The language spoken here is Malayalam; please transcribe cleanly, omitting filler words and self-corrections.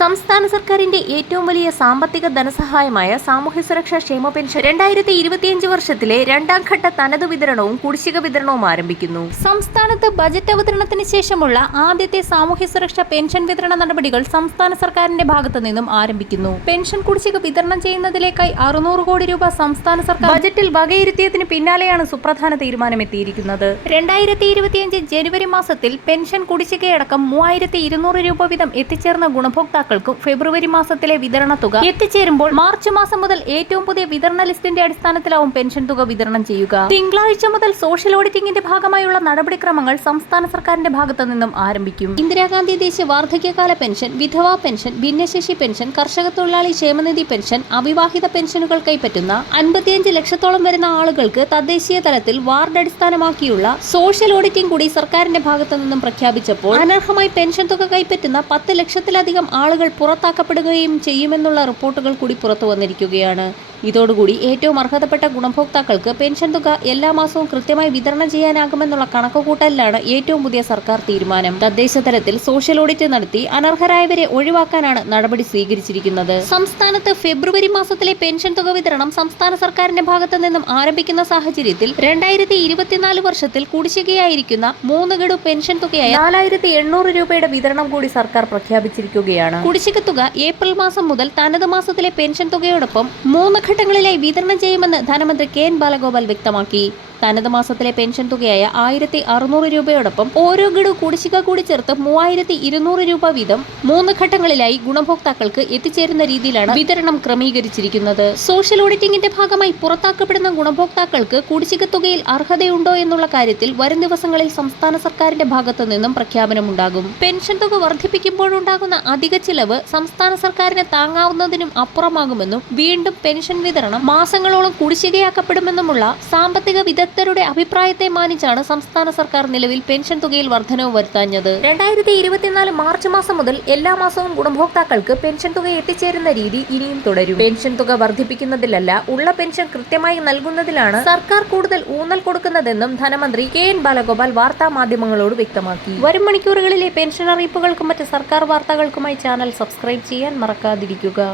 സംസ്ഥാന സർക്കാരിന്റെ ഏറ്റവും വലിയ സാമ്പത്തിക ധനസഹായമായ സാമൂഹ്യ സുരക്ഷാ ക്ഷേമ പെൻഷൻ 2025 വർഷത്തിലെ രണ്ടാം ഘട്ട തനതു വിതരണവും കുടിശ്ശിക വിതരണവും ആരംഭിക്കുന്നു. സംസ്ഥാനത്ത് ബജറ്റ് അവതരണത്തിന് ശേഷമുള്ള ആദ്യത്തെ സാമൂഹ്യ സുരക്ഷാ പെൻഷൻ വിതരണ നടപടികൾ സംസ്ഥാന സർക്കാരിന്റെ ഭാഗത്തു നിന്നും ആരംഭിക്കുന്നു. പെൻഷൻ കുടിശ്ശിക വിതരണം ചെയ്യുന്നതിലേക്കായി 600 കോടി രൂപ സംസ്ഥാന സർക്കാർ ബജറ്റിൽ വകയിരുത്തിയതിന് പിന്നാലെയാണ് സുപ്രധാന തീരുമാനമെത്തിയിരിക്കുന്നത്. 2025 ജനുവരി മാസത്തിൽ പെൻഷൻ കുടിശ്ശികയടക്കം 3200 രൂപ വീതം എത്തിച്ചേർന്ന ഗുണഭോക്താക്കൾക്ക് ഫെബ്രുവരി മാസത്തിലെ വിതരണ തുക എത്തിച്ചേരുമ്പോൾ മാർച്ച് മാസം മുതൽ ഏറ്റവും പുതിയ വിതരണ ലിസ്റ്റിന്റെ അടിസ്ഥാനത്തിലാവും പെൻഷൻ തുക വിതരണം ചെയ്യുക. തിങ്കളാഴ്ച മുതൽ സോഷ്യൽ ഓഡിറ്റിംഗിന്റെ ഭാഗമായുള്ള നടപടിക്രമങ്ങൾ സംസ്ഥാന സർക്കാരിന്റെ ഭാഗത്തു നിന്നും ആരംഭിക്കും. ഇന്ദിരാഗാന്ധി ദേശീയ വാർദ്ധക്യകാല പെൻഷൻ, വിധവാ പെൻഷൻ, ഭിന്നശേഷി പെൻഷൻ, കർഷക തൊഴിലാളി ക്ഷേമനിധി പെൻഷൻ, അവിവാഹിത പെൻഷനുകൾ കൈപ്പറ്റുന്ന 55 ലക്ഷത്തോളം വരുന്ന ആളുകൾക്ക് തദ്ദേശീയ തലത്തിൽ വാർഡ് അടിസ്ഥാനമാക്കിയുള്ള സോഷ്യൽ ഓഡിറ്റിംഗ് കൂടി സർക്കാരിന്റെ ഭാഗത്തു നിന്നും പ്രഖ്യാപിച്ചപ്പോൾ അനർഹമായി പെൻഷൻ തുക കൈപ്പറ്റുന്ന 10 ലക്ഷത്തിലധികം ആളുകൾ പുറത്താക്കപ്പെടുകയും ചെയ്യുമെന്നുള്ള റിപ്പോർട്ടുകൾ കൂടി പുറത്തു വന്നിരിക്കുകയാണ്. ഇതോടുകൂടി ഏറ്റവും അർഹതപ്പെട്ട ഗുണഭോക്താക്കൾക്ക് പെൻഷൻ തുക എല്ലാ മാസവും കൃത്യമായി വിതരണം ചെയ്യാനാകുമെന്നുള്ള കണക്കുകൂട്ടലിലാണ് ഏറ്റവും പുതിയ സർക്കാർ തീരുമാനം. തദ്ദേശ തലത്തിൽ സോഷ്യൽ ഓഡിറ്റ് നടത്തി അനർഹരായവരെ ഒഴിവാക്കാനാണ് നടപടി സ്വീകരിച്ചിരിക്കുന്നത്. സംസ്ഥാനത്ത് ഫെബ്രുവരി മാസത്തിലെ പെൻഷൻ തുക വിതരണം സംസ്ഥാന സർക്കാരിന്റെ ഭാഗത്തു നിന്നും ആരംഭിക്കുന്ന സാഹചര്യത്തിൽ 2024 വർഷത്തിൽ കുടിശ്ശികയായിരിക്കുന്ന 3 ഗഡു പെൻഷൻ തുകയായ 4800 രൂപയുടെ വിതരണം കൂടി സർക്കാർ പ്രഖ്യാപിച്ചിരിക്കുകയാണ്. കുടിശ്ശിക തുക ഏപ്രിൽ മാസം മുതൽ തനത് മാസത്തിലെ പെൻഷൻ തുകയോടൊപ്പം 3 ഘട്ടങ്ങളിലായി വിതരണം ചെയ്യുമെന്ന് ധനമന്ത്രി കെ.എൻ. ബാലഗോപാൽ വ്യക്തമാക്കി. തനത് മാസത്തിലെ പെൻഷൻ തുകയായ 1600 രൂപയോടൊപ്പം ഓരോ ഗഡു കുടിശ്ശിക കൂടി ചേർത്ത് 3200 രൂപ വീതം 3 ഘട്ടങ്ങളിലായി ഗുണഭോക്താക്കൾക്ക് എത്തിച്ചേരുന്ന രീതിയിലാണ് വിതരണം ക്രമീകരിച്ചിരിക്കുന്നത്. സോഷ്യൽ ഓഡിറ്റിംഗിന്റെ ഭാഗമായി പുറത്താക്കപ്പെടുന്ന ഗുണഭോക്താക്കൾക്ക് കുടിശ്ശിക തുകയിൽ അർഹതയുണ്ടോ എന്നുള്ള കാര്യത്തിൽ വരും ദിവസങ്ങളിൽ സംസ്ഥാന സർക്കാരിന്റെ ഭാഗത്തു നിന്നും പ്രഖ്യാപനമുണ്ടാകും. പെൻഷൻ തുക വർദ്ധിപ്പിക്കുമ്പോഴുണ്ടാകുന്ന അധിക ചിലവ് സംസ്ഥാന സർക്കാരിന് താങ്ങാവുന്നതിനും അപ്പുറമാകുമെന്നും വീണ്ടും പെൻഷൻ വിതരണം മാസങ്ങളോളം കുടിശ്ശികയാക്കപ്പെടുമെന്നുമുള്ള സാമ്പത്തിക വിദഗ്ധരുടെ അഭിപ്രായത്തെ മാനിച്ചാണ് സംസ്ഥാന സർക്കാർ നിലവിൽ പെൻഷൻ തുകയിൽ വർധനവ് വരുത്താഞ്ഞത്. 2024 മാർച്ച് മാസം മുതൽ എല്ലാ മാസവും ഗുണഭോക്താക്കൾക്ക് പെൻഷൻ തുക എത്തിച്ചേരുന്ന രീതി ഇനിയും തുടരും. പെൻഷൻ തുക വർദ്ധിപ്പിക്കുന്നതിലല്ല, ഉള്ള പെൻഷൻ കൃത്യമായി നൽകുന്നതിലാണ് സർക്കാർ കൂടുതൽ ഊന്നൽ കൊടുക്കുന്നതെന്നും ധനമന്ത്രി കെ.എൻ. ബാലഗോപാൽ വാർത്താ മാധ്യമങ്ങളോട് വ്യക്തമാക്കി. വരും മണിക്കൂറുകളിലെ പെൻഷൻ അറിയിപ്പുകൾക്കും മറ്റ് സർക്കാർ വാർത്തകൾക്കുമായി ചാനൽ സബ്സ്ക്രൈബ് ചെയ്യാൻ മറക്കാതിരിക്കുക.